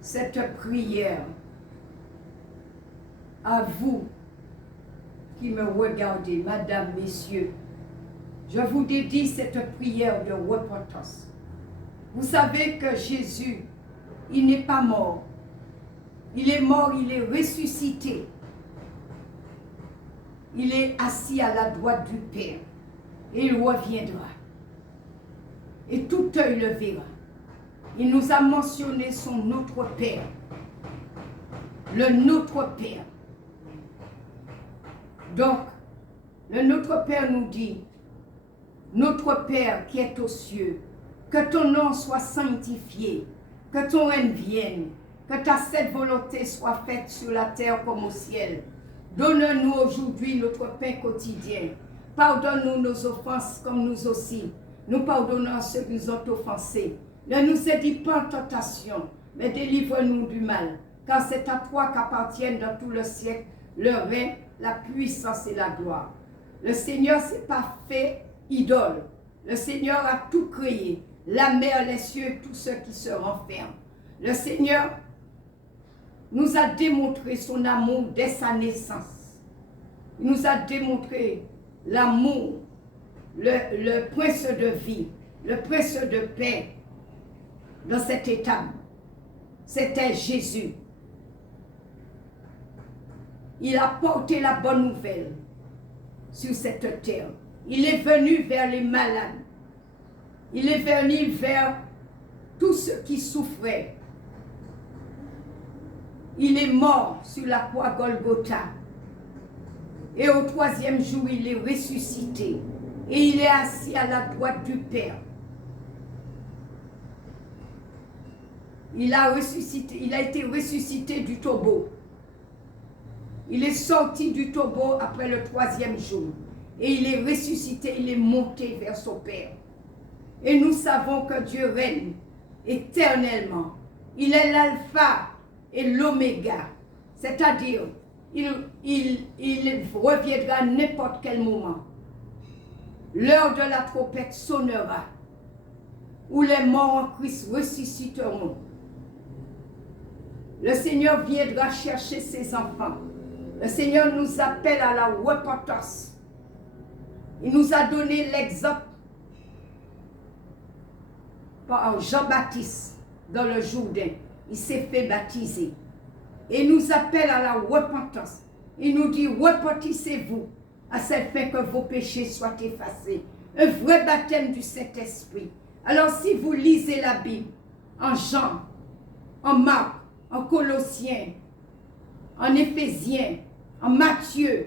cette prière à vous qui me regardez, madame, messieurs. Je vous dédie cette prière de repentance. Vous savez que Jésus, il n'est pas mort. Il est mort, il est ressuscité. Il est assis à la droite du Père. Et il reviendra. Et tout œil le verra. Il nous a mentionné son Notre Père. Le Notre Père. Donc, le Notre Père nous dit, Notre Père qui est aux cieux, que ton nom soit sanctifié, que ton règne vienne, que ta sainte volonté soit faite sur la terre comme au ciel. Donne-nous aujourd'hui notre pain quotidien. Pardonne-nous nos offenses comme nous aussi. Nous pardonnons à ceux qui nous ont offensés. Ne nous aide pas en tentation, mais délivre-nous du mal. Car c'est à toi qu'appartiennent dans tout le siècle le règne, la puissance et la gloire. Le Seigneur ne s'est pas fait idole. Le Seigneur a tout créé. La mer, les cieux, tous ceux qui se renferment. Le Seigneur nous a démontré son amour dès sa naissance. Il nous a démontré l'amour, le prince de vie, le prince de paix dans cette étape. C'était Jésus. Il a porté la bonne nouvelle sur cette terre. Il est venu vers les malades. Il est venu vers tous ceux qui souffraient. Il est mort sur la croix Golgotha. Et au troisième jour, il est ressuscité. Et il est assis à la droite du Père. Il a été ressuscité du tombeau. Il est sorti du tombeau après le troisième jour. Et il est ressuscité, il est monté vers son Père. Et nous savons que Dieu règne éternellement. Il est l'alpha et l'oméga. C'est-à-dire, il reviendra à n'importe quel moment. L'heure de la trompette sonnera, où les morts en Christ ressusciteront. Le Seigneur viendra chercher ses enfants. Le Seigneur nous appelle à la repentance. Il nous a donné l'exemple par Jean-Baptiste dans le Jourdain. Il s'est fait baptiser. Et il nous appelle à la repentance. Il nous dit, repentissez-vous, à cette fin que vos péchés soient effacés. Un vrai baptême du Saint-Esprit. Alors si vous lisez la Bible, en Jean, en Marc, en Colossiens, en Éphésiens, en Matthieu,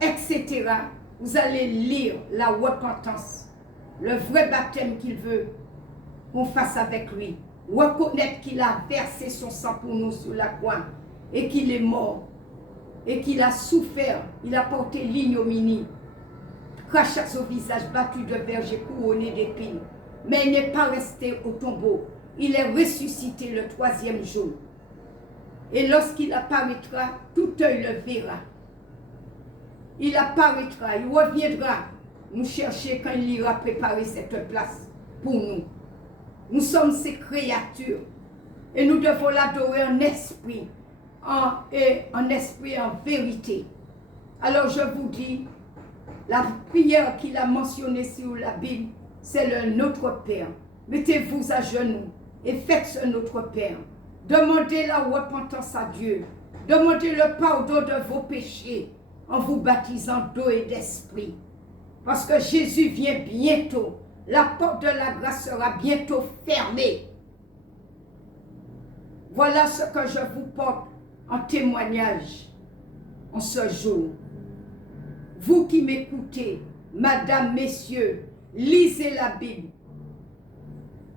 etc., vous allez lire la repentance, le vrai baptême qu'il veut qu'on fasse avec lui. Reconnaître qu'il a versé son sang pour nous sur la croix et qu'il est mort et qu'il a souffert, il a porté l'ignominie, crachats au visage, battu de verge et couronné d'épines. Mais il n'est pas resté au tombeau. Il est ressuscité le troisième jour. Et lorsqu'il apparaîtra, tout œil le verra. Il apparaîtra, il reviendra nous chercher quand il ira préparer cette place pour nous. Nous sommes ses créatures et nous devons l'adorer en esprit, en esprit, en vérité. Alors je vous dis, la prière qu'il a mentionnée sur la Bible, c'est le Notre Père. Mettez-vous à genoux et faites ce Notre Père. Demandez la repentance à Dieu. Demandez le pardon de vos péchés en vous baptisant d'eau et d'esprit. Parce que Jésus vient bientôt. La porte de la grâce sera bientôt fermée. Voilà ce que je vous porte en témoignage en ce jour. Vous qui m'écoutez, madame, messieurs, lisez la Bible.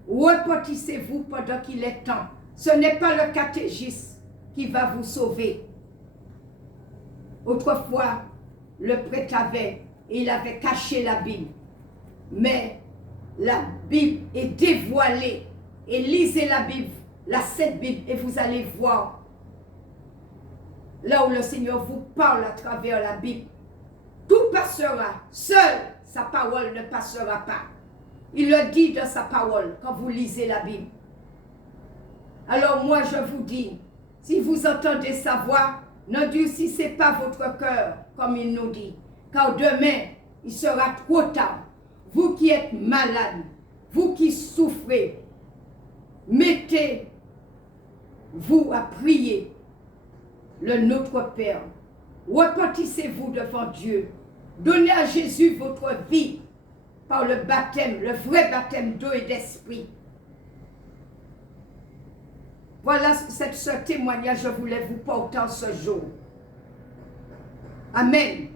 Repentissez-vous pendant qu'il est temps. Ce n'est pas le catéchisme qui va vous sauver. Autrefois, le prêtre il avait caché la Bible. Mais la Bible est dévoilée. Et lisez la Bible, la Sainte Bible, et vous allez voir là où le Seigneur vous parle à travers la Bible. Tout passera. Seule sa parole ne passera pas. Il le dit dans sa parole quand vous lisez la Bible. Alors moi, je vous dis, si vous entendez sa voix, n'endurcissez pas votre cœur, comme il nous dit, car demain, il sera trop tard. Vous qui êtes malades, vous qui souffrez, mettez-vous à prier le Notre Père. Repentissez-vous devant Dieu. Donnez à Jésus votre vie par le baptême, le vrai baptême d'eau et d'esprit. Voilà ce témoignage que je voulais vous porter en ce jour. Amen.